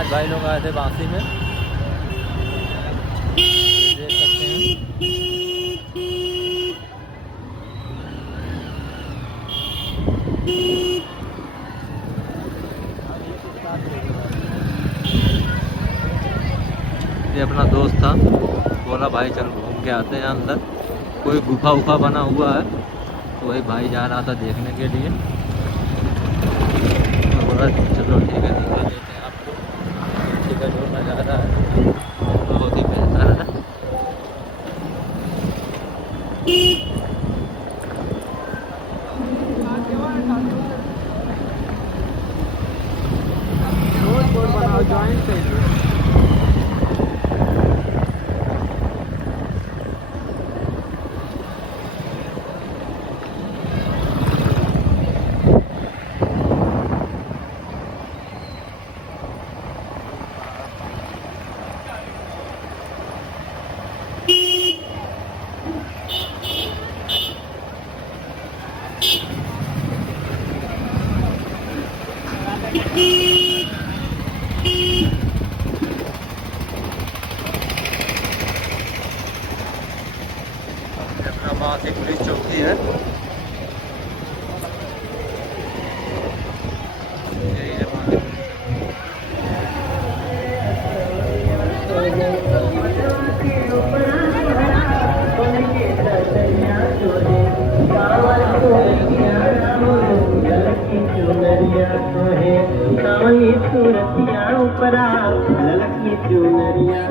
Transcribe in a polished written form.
आज भाई लोग आए थे बांसी में, देख सकते हैं। ये अपना दोस्त था, बोला भाई चल घूम के आते हैं अंदर, कोई गुफा उफा बना हुआ है, तो वही भाई जा रहा था देखने के लिए। तो बोला चलो ठीक है दिखा देते हैं आपको, ठीक है जो नज़ारा है बहुत ही बेहतर है। अपना बांसी पुलिस चौकी है, यही है बांसी सूरतिया उपरा ललकी चुनरिया